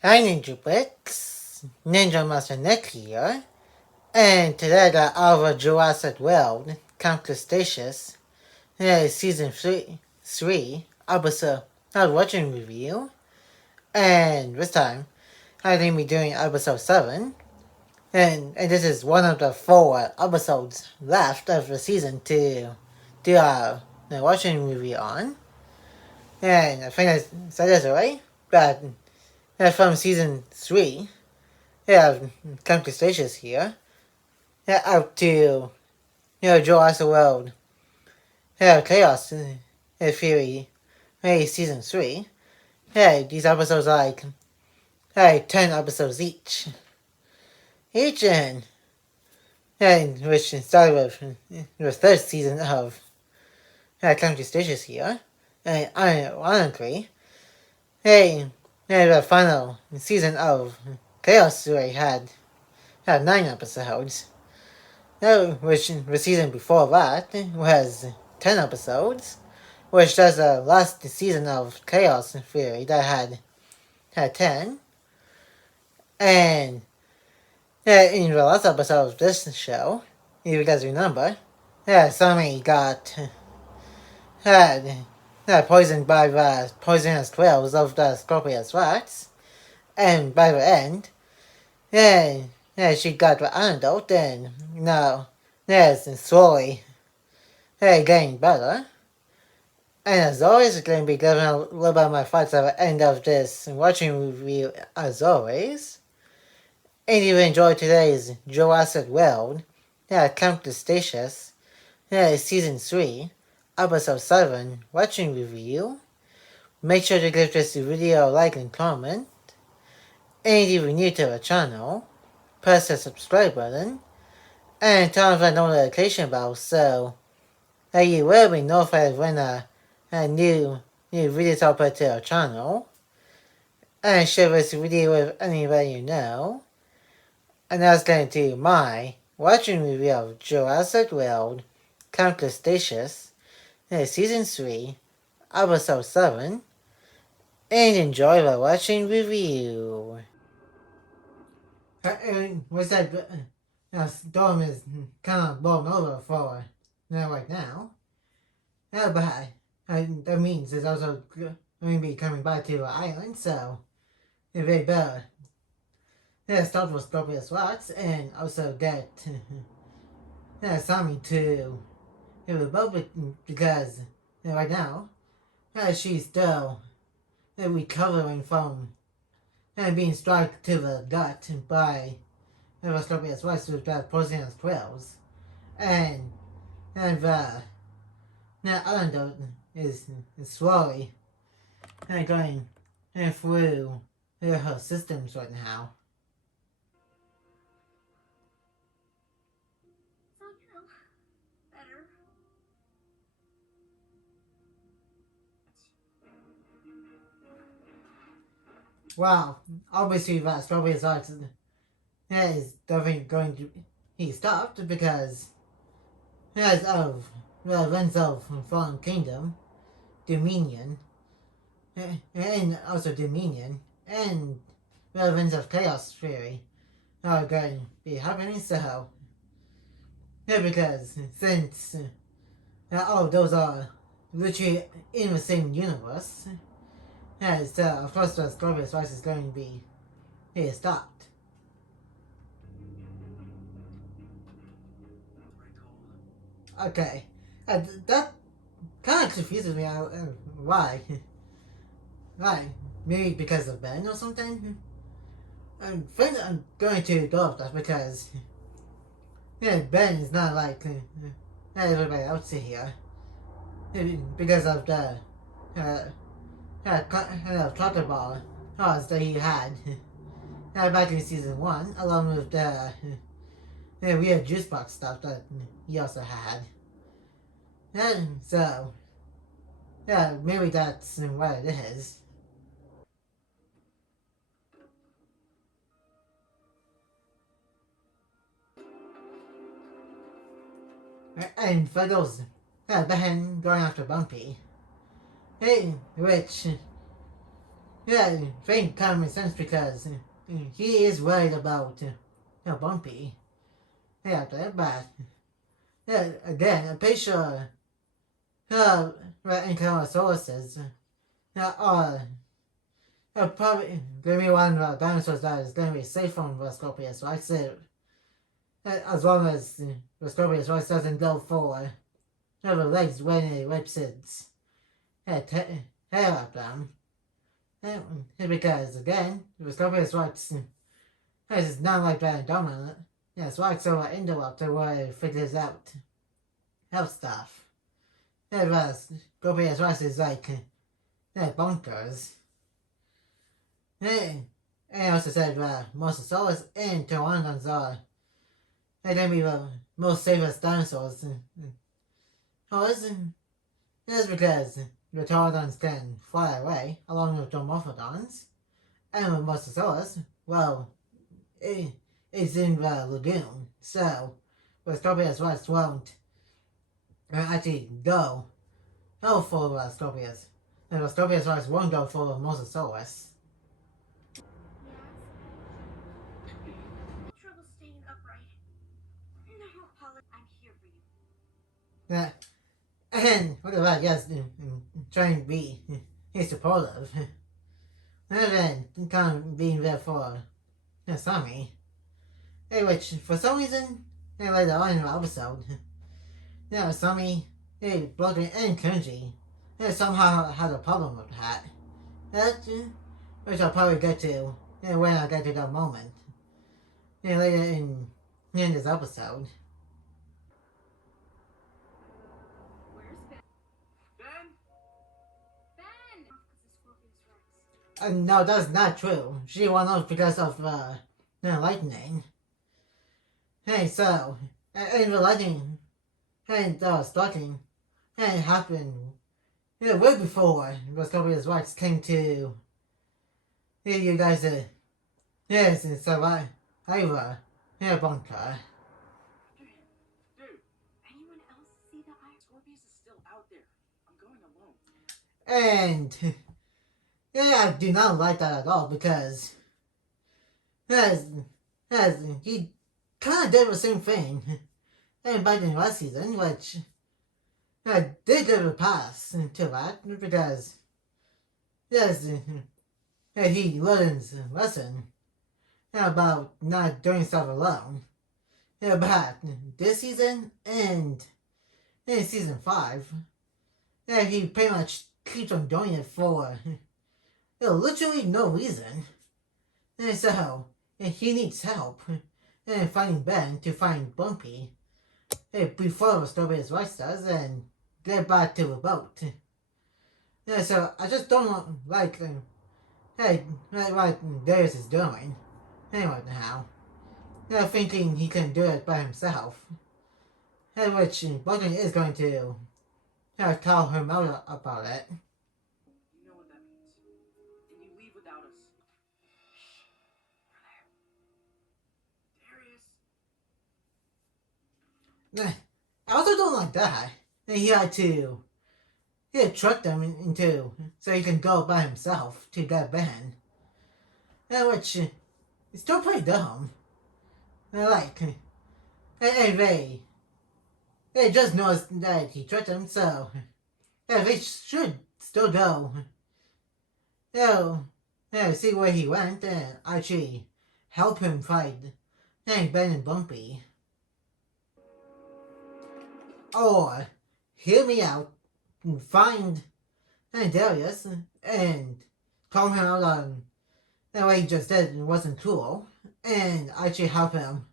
Hi Dreamworks, Ninja Master Nick here, and today the our Jurassic World Camp Cretaceous, Season 3, episode not watching review, and this time I think we're doing episode 7, and this is one of the 4 episodes left of the season to do our watching review on, and I think I said this right, but from season 3, yeah, Camp Cretaceous here. Yeah, out to Jurassic World. Yeah, Chaos Theory. Hey, season 3. Hey, these episodes are like 10 episodes each. Each and which started with the third season of Camp Cretaceous here. And ironically, hey, the final season of Chaos Theory had 9 episodes. Which the season before that was 10 episodes, which does the last season of Chaos Theory that had 10. And in the last episode of this show, if you guys remember, Sammy had poisoned by the poisonous quills of the Scorpius rats, and by the end, she got the antidote, and now, slowly getting better. And as always, I'm going to be giving a little bit of my thoughts at the end of this watching review, as always. And if you enjoyed today's Jurassic World, Camp Cretaceous, Season 3, Episode 7 watching review, make sure to give this video a like and comment. And if you're new to the channel, press the subscribe button and turn on the notification bell so that you will be notified when a new videos upload to our channel. And share this video with anybody you know. And that's going to my watching review of Jurassic World Camp Cretaceous, Season 3, Episode 7. And enjoy the watching review. What's that? Storm is kind of blown over for right now. Yeah, but that means it's also going to be coming back to the island, so if they better start with Scorpius Rocks and also get Sammy to the Republic because right now she's still recovering from being struck to the gut by the Scorpius Rocks with that poisonous quills. And the island is slowly going through her systems right now. Well, obviously that Strawberry Socks is definitely going to be stopped because as of the events of Fallen Kingdom, Dominion, and also Dominion, and the events of Chaos Theory are going to be happening, so because since all of those are literally in the same universe, so of course the Scorpius Rise is going to be stopped. Okay, that kind of confuses me. Why? Why? Maybe because of Ben or something? I think I'm going to go off that because Ben is not like everybody else here. Because of the Trotter Ball that he had back in season 1, along with the weird juice box stuff that he also had. And so, maybe that's what it is. And for those Ben going after Bumpy, which Yeah, thing kind of makes sense because he is worried about Bumpy. Yeah, but yeah, again, I'm pretty sure her internal sources are probably going to be one of the dinosaurs that is going to be safe from Roscopius, right? So, as long as Roscopius right, doesn't go for the legs when it whips its hair at them. Because again, Roscopius Rex is not like that dominant. Yes, Rex or Indoraptor where it figures out health stuff. Whereas Scorpius Rex is like bonkers. And I also said Mosasaurus and Pteranodons are going to be the most safest dinosaurs. Oh, it's because the Pteranodons can fly away along with the Morphodons. And with Mosasaurus, well, it is in the lagoon. So, the Scorpius Rex won't actually go for the Scorpius. And the Scorpius Rex won't go for the Mosasaurus. Yeah. And what about yes, trying to be supportive, and then kind of being there for Sammy. Hey, which for some reason, later on in the episode, Sammy, Bloodring and Kenji, somehow had a problem with that. That, which I'll probably get to when I get to that moment. Later in this episode. No, that's not true. She went off because of lightning. Hey, so in the lightning and striking, and it happened way before Roscovia's Wax came to you guys. Yes, and so I were bunker. And I do not like that at all because as he kind of did the same thing and back in last season, which I did give a pass to that because yes, he learns a lesson about not doing stuff alone. But this season and in season 5, he pretty much keeps on doing it for literally no reason. And so he needs help finding Ben to find Bumpy before Strawberry's Rice does and get back to the boat. So I just don't like what Darius is doing. Anyway, now. Thinking he can do it by himself. Which Buckley is going to tell him out about it. I also don't like that. He had to trick them into so he can go by himself to get Ben. Which is still pretty dumb. Like, they just noticed that he tricked them, so they should still go. See where he went and actually help him fight Ben and Bumpy. Or hear me out and find Darius and call him out on what he just did wasn't cool and actually help him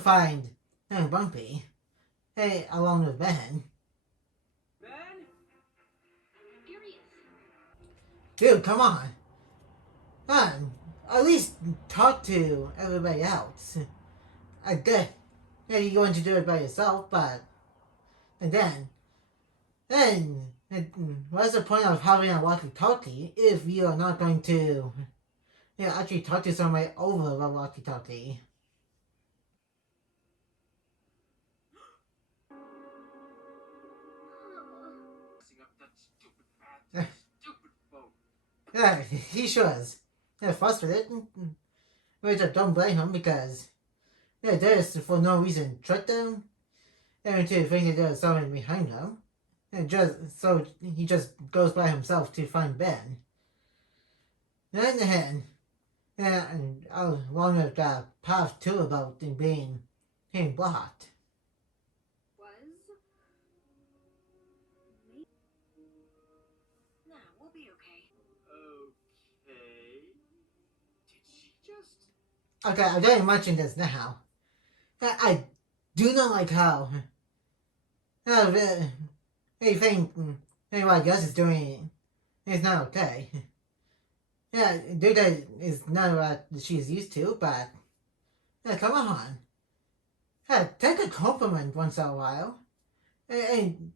find Bumpy along with Ben. Dude, come on. At least talk to everybody else. I get you're going to do it by yourself, but and then what's the point of having a walkie-talkie if you're not going to actually talk to somebody over the walkie-talkie? Yeah, he sure is. Yeah, frustrated. We just don't blame him because yeah, there's for no reason tricked them and to think that there's someone behind them. And just so he just goes by himself to find Ben. And and along with the path too about being blocked. Okay, I'm going to mention this now. I do not like how anything anyone else is doing is not okay. Yeah, Duda is not what she's used to, but yeah, come on. Yeah, take a compliment once in a while. And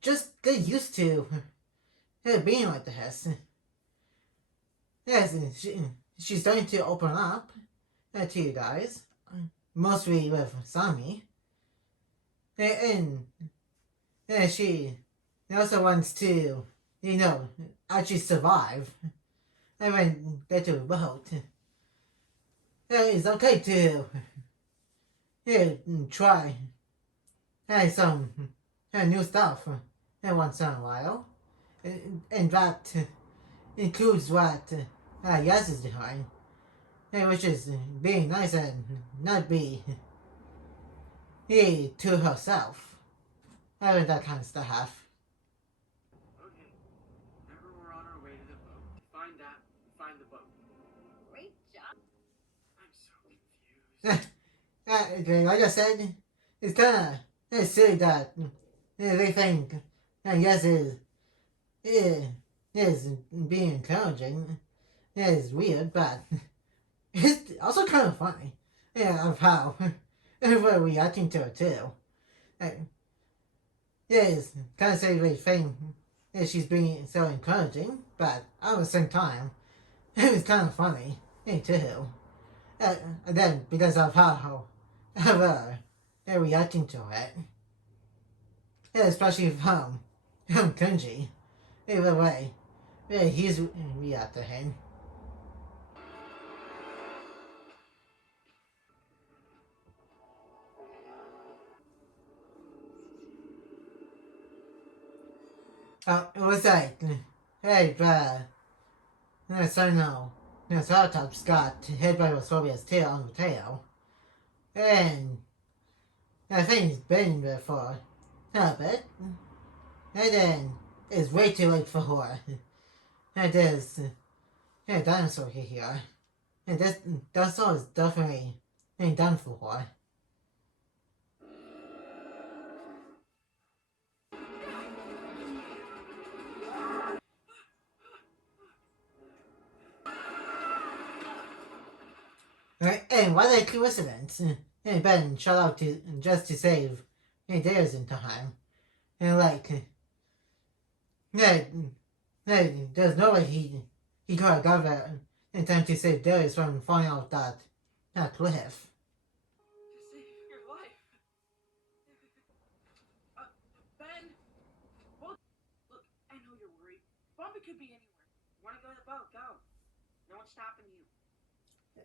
just get used to being like this. Yes, she's starting to open up to you guys, mostly with Sami. And she also wants to, actually survive and then get to a boat. It's okay to try some new stuff once in a while. And that includes what Yas is doing, which is being nice and not be to herself. And that kind of stuff. Like I said, it's kind of silly that they think Yes is being encouraging. It's weird, but it's also kind of funny. Yeah, of how we're reacting to it too. It's kind of silly thing that she's being so encouraging, but at the same time, it was kind of funny too. Again, because of how they're reacting to it. Yeah, especially from Kunji. Either way, yeah, he's reacting. It was like, hey, so no, Ceratops got hit by Rosovia's tail on the tail, and I think he's been there for a bit, and then it's way too late for her. And there's a dinosaur here, and this dinosaur is definitely ain't done for her. Right? And what a coincidence! And Ben shot out just to save theirs in time. And yeah, there's no way he could have got there in time to save theirs from falling off that cliff.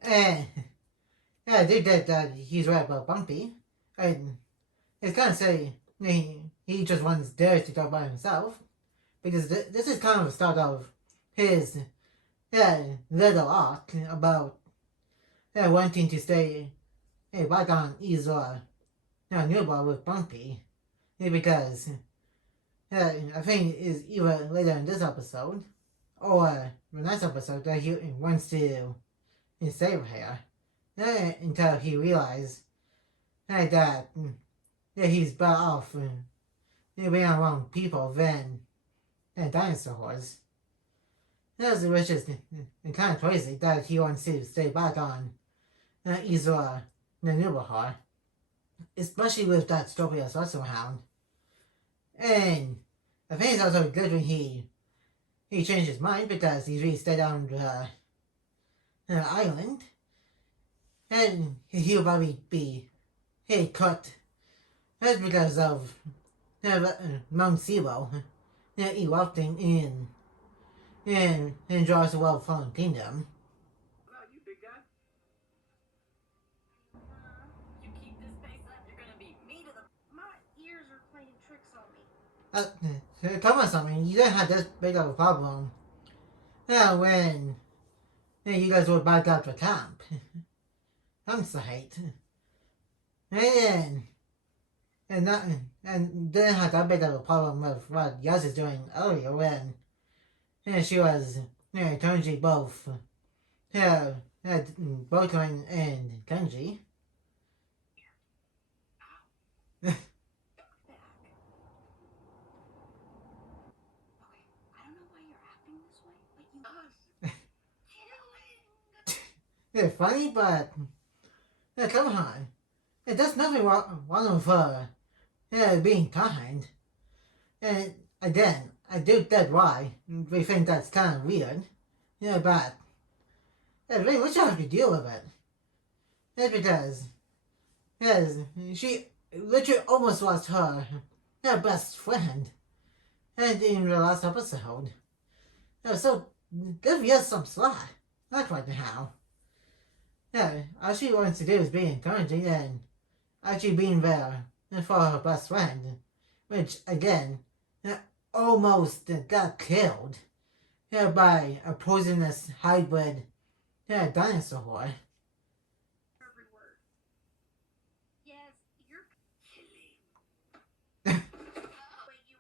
And yeah, I think that he's right about Bumpy. And it's kind of silly. He just wants Darius to go by himself because this is kind of the start of his little arc about wanting to stay back on Isla Newbar with Bumpy because I think it's either later in this episode or the next episode that he wants to save her until he realizes that he's better off being around people than dinosaurs. Which is kind of crazy that he wants to stay back on Isla Nubahar, especially with that Stropius also around. And I think it's also good when he changed his mind because he really stayed on the island, and he'll probably be cut. That's because of Mount Zero erupting in in Jurassic World Fallen Kingdom. What about you, big guy? You keep this pace up, you're gonna beat me to the. My ears are playing tricks on me. Come on, something. You don't have this big of a problem. When you guys were back out to camp. I'm so hate. And and that and didn't have that big of a problem with what Yaz is doing earlier when she was Tonji both both and Kenji. Back. Okay, I don't know why you're acting this way, but you They're funny, but come on. There's nothing wrong with being kind. And again, I do get why we think that's kind of weird. But really, we should have to deal with it. Because she literally almost lost her best friend. And in the last episode. So give us some slack. Not right now. All she wants to do is be encouraging and actually being there for her best friend, which again almost got killed by a poisonous hybrid dinosaur. every word. Yes, you're Killing. the way you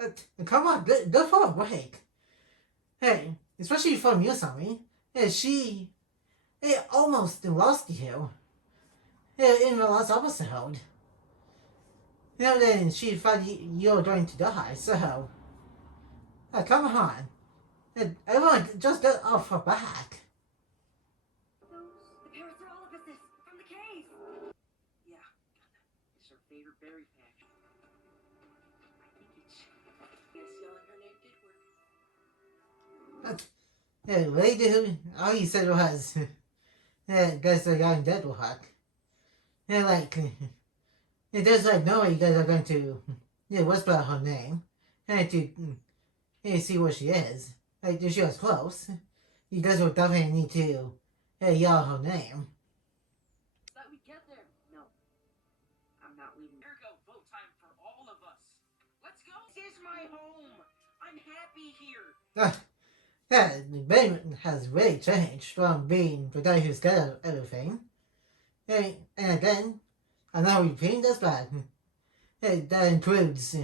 reacted. Come on, go for a break. Hey, especially from you, Sammy. She almost lost you in the last episode. Then she thought you were going to die, so come on. Everyone just get off her back. Those The Parasaurolophus from the cave. Yeah, it's her favorite berry patch. I think it's. Guess yelling her name did work. Lady, all he said was, guys the young dead will hack. There's no way you guys are going to whisper her name and to see where she is. If she was close, you guys will definitely need to yell her name. Thought we'd get there. No, I'm not leaving. Here we go, vote time for all of us. Let's go. This is my home. I'm happy here. Ben has really changed from being the guy who's scared of everything. And again, I'm not repeating this, but that includes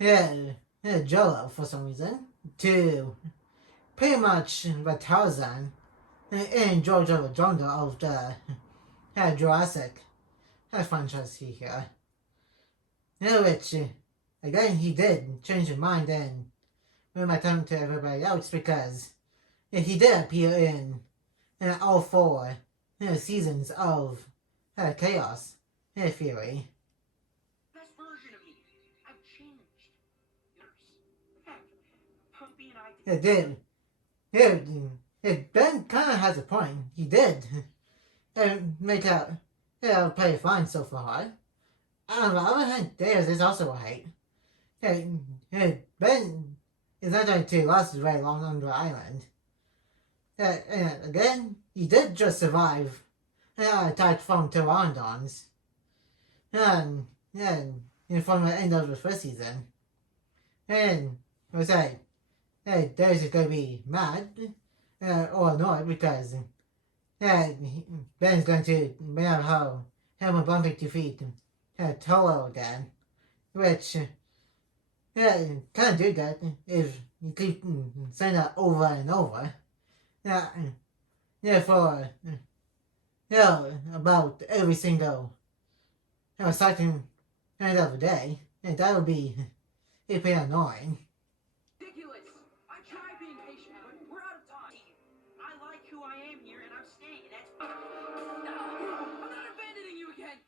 Jolo for some reason, to pretty much the Tarzan and George of the Jungle of the Jurassic franchise here. Which, again, he did change his mind and when I turn to everybody else because he did appear in all four seasons of Chaos Theory. Best version of me. I've changed. Heck, Pumpy and I. Ben kind of has a point. He did make out play fine so far. On the other hand, theirs is also right. Ben is not going to last very long on the island. Again, he did just survive attack from pteranodons. And from the end of the first season. And I was like, there's going to be mad or annoyed because Ben's going to have how him and Bumpy defeat Toro again. Which kind of do that if you keep saying that over and over. For about every single second end of the day, and that would be pretty annoying. Ridiculous. I try being patient, but we're out of time. I like who I am here, and I'm staying, and that's. No, I'm not abandoning you again.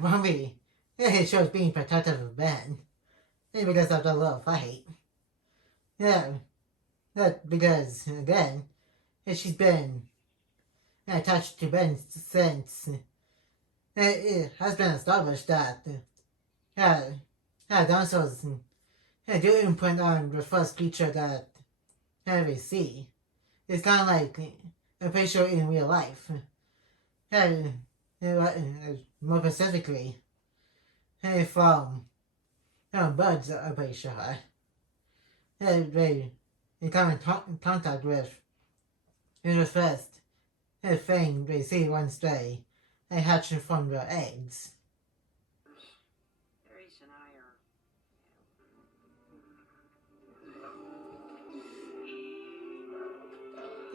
Bumpy, it shows being protective of Ben. Because of the little fight. Because, again, she's been attached to Ben since it has been established that dinosaurs do imprint on the first creature that we see. It's kind of like a picture in real life. More specifically, from birds, I'm pretty sure. They come in contact with the first thing they see once they hatch from their eggs. Grace and I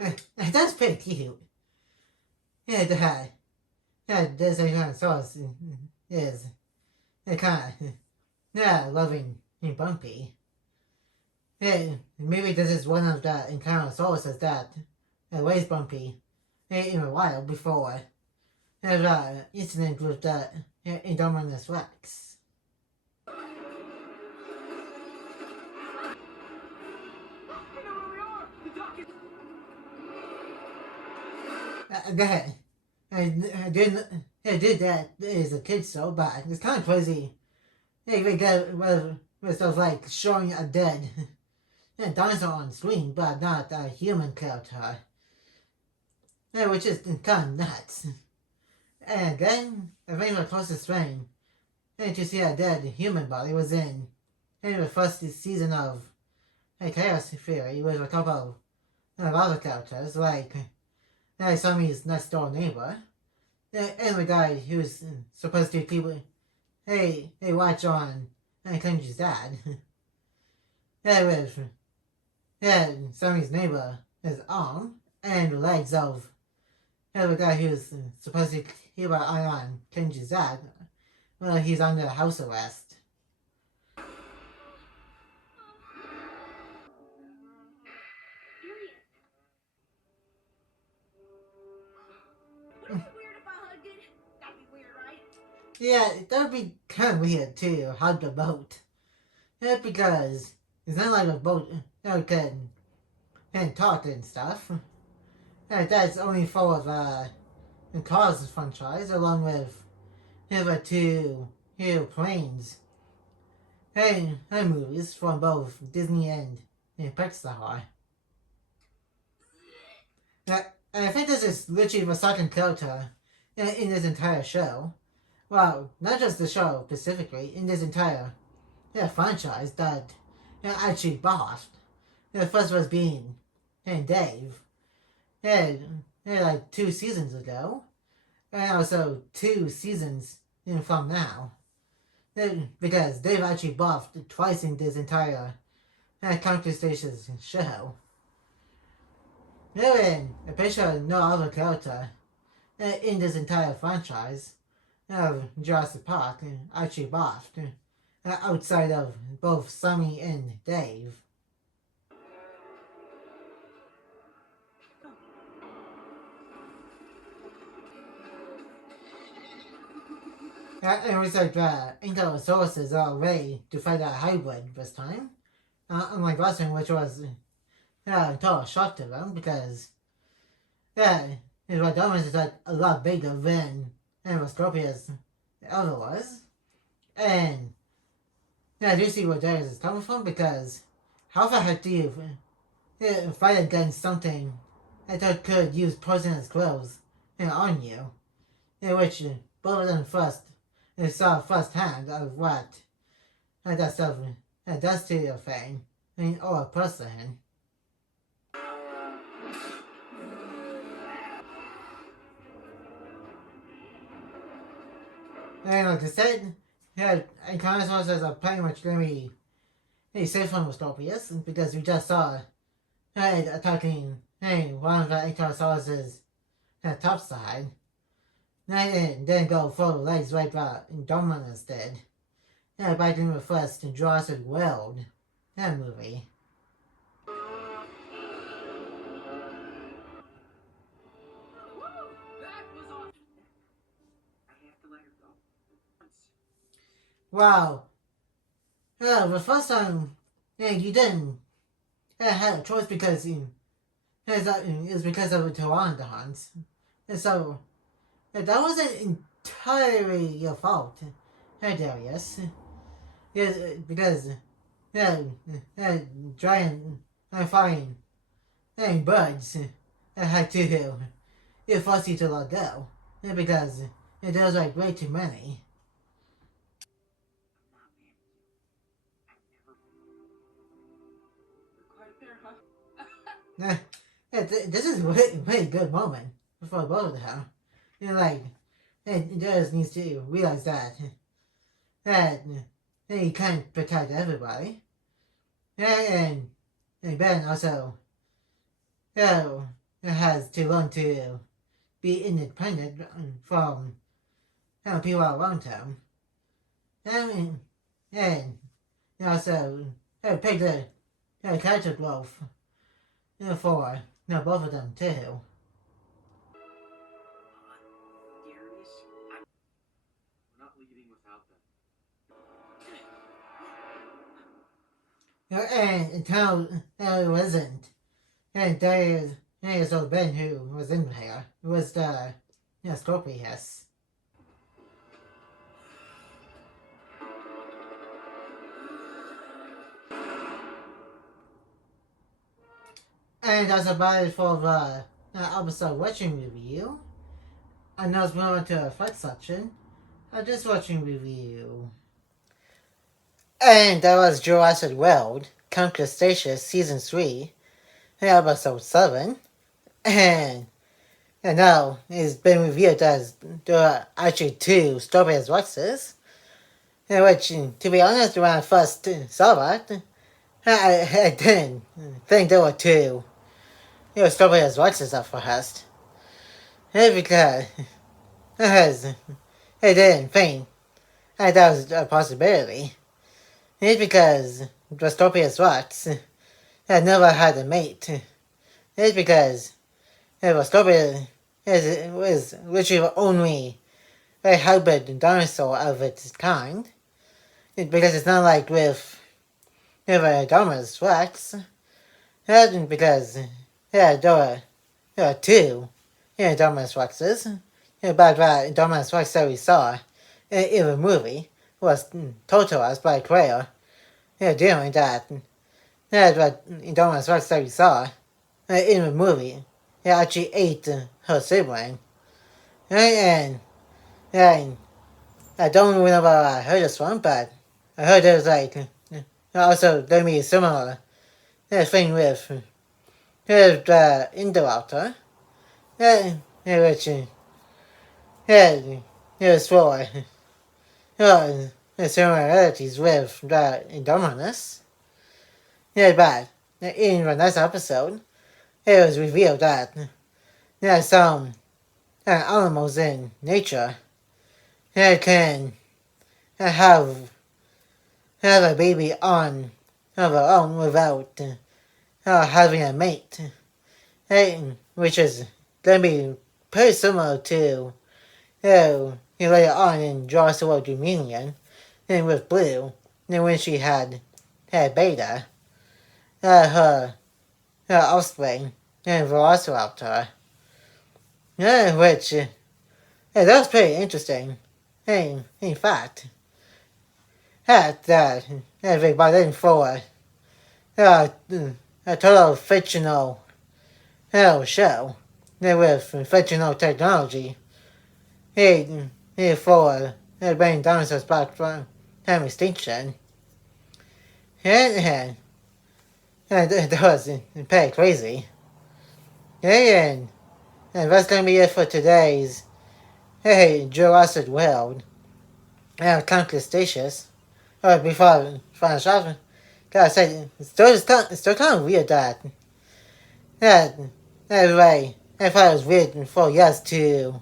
are. That's pretty cute. This kind of sauce is kind of loving and bumpy. Maybe this is one of the encounter sources that was bumpy in a while before the incident with the Indominus Rex. I know where we are! The dock is... Go ahead. I did that as a kid so, but it's kind of crazy. We got with stuff like showing a dead dinosaur on screen, but not a human character. Which is kind of nuts. And then, I think the closest thing to see a dead human body was in the first season of Chaos Theory with a couple of other characters, like Sammy's next door neighbor, and the guy who's supposed to keep a watch on Kenji's dad. With Sammy's neighbor, his arm, and the legs of the guy who's supposed to keep an eye on Kenji's dad. Well, he's under house arrest. Would it be weird if I hugged it? That'd be weird, right? Yeah, that would be kind of weird too, hug the boat. Because it's not like a boat can talk and stuff. That's only full of Cars franchise, along with the two planes and movies from both Disney and Pixar. I think this is literally the second character in this entire show. Well, not just the show specifically, in this entire franchise that actually bossed. The first was being Dave. Like 2 seasons ago. And also 2 seasons from now. Because Dave actually buffed twice in this entire Camp Cretaceous show. And a picture no other character in this entire franchise of Jurassic Park actually buffed outside of both Sammy and Dave. It was like the internal sources are ready to fight a hybrid this time. Unlike last time, which was a total shock to them because his Rhinoceros is like a lot bigger than Scorpius ever was. And I do see where Darius is coming from because how the heck do you fight against something that could use poisonous clothes on you? Which both of them first saw firsthand of what that stuff does to your thing, or a person. And like I said, economic sources are pretty much going to be safe from Scorpius because we just saw attacking one of the economic sources top side. And then go full legs right what Dominus did. Back in the first Jurassic World movie. That was awesome. I have to let her go. Once. Wow. The first time you didn't have a choice because it was because of the pteranodons. And so that wasn't entirely your fault, Darius. because yeah, giant flying birds had to force you to let go because there was like way too many. I'm not mad at you. You're quite a pair, huh? This is a really, really good moment for both of them. Like, Darius needs to realize that he can't protect everybody. And Ben also has to learn to be independent from people around him. And, and also pick the character growth for both of them too. Darius, we're not leaving without them. And until it wasn't, and Darius old Ben who was in here was the Scorpius. And that's about it for the episode watching review. And now let's move on to the fight section. Just watching review. And that was Jurassic World Camp Cretaceous Season 3, Episode 7. And now it's been revealed that there are actually 2 Strawberry Rexes. Which, to be honest, when I first saw that, I didn't think there were 2 Strawberry Rexes at first. Because I didn't think that was a possibility. It's because Drastopia Rex had never had a mate. It's because Drastopia was literally the only hybrid dinosaur of its kind. Because it's not like with Dominus Rex. And because there are 2 Dominus Rexes. But that Dominus Rex that we saw in the movie was totalized by Quail. Doing that. But Dominus Rex that we saw in the movie actually ate her sibling. And I don't remember where I heard this one, but I heard there was like also there may be a similar thing with the Indoraptor. Which there's for similarities with the Indominus. But in the next episode, it was revealed that some animals in nature can have a baby on their own without having a mate, which is going to be pretty similar to later on in Jurassic World Dominion, and with Blue, and when she had Beta, her offspring, and Velociraptor, which that was pretty interesting. In fact, that everybody brought in for a total fictional show with fictional technology. For bringing dinosaurs back from extinction. And that was pretty crazy. And that's going to be it for today's Jurassic World Camp Cretaceous. Before final shot, gotta say, it's still kind of weird that everybody, I thought it was weird for yes to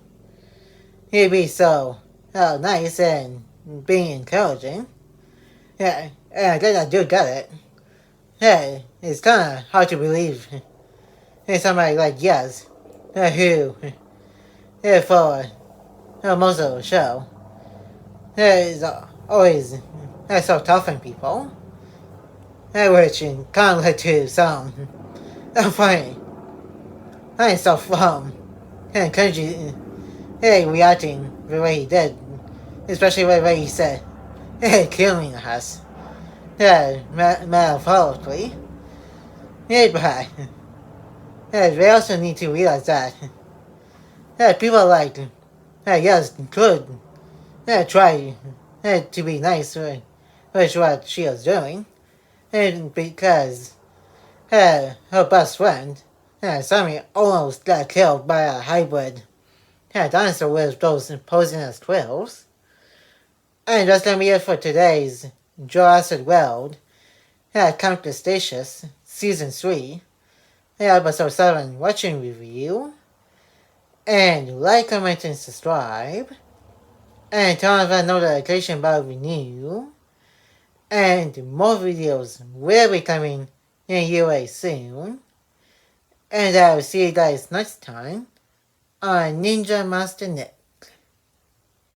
be so nice and being encouraging. And I guess I do get it. It's kind of hard to believe somebody like Yes, who, for most of the show, is always so tough on people, which kind of led to some funny stuff from Kenji reacting the way he did, especially the way he said, killing us. metaphorically. But we also need to realize that people like yes could try to be nice, which is what she was doing, and because her best friend Sammy almost got killed by a hybrid dinosaur with those poisonous quills. And that's gonna be it for today's Jurassic World Camp Cretaceous Season 3 Episode 7 watching review. And like, comment, and subscribe. And turn on that notification bell if you're new. And more videos will be coming in your way soon. And I will see you guys next time on Ninja Master Nick.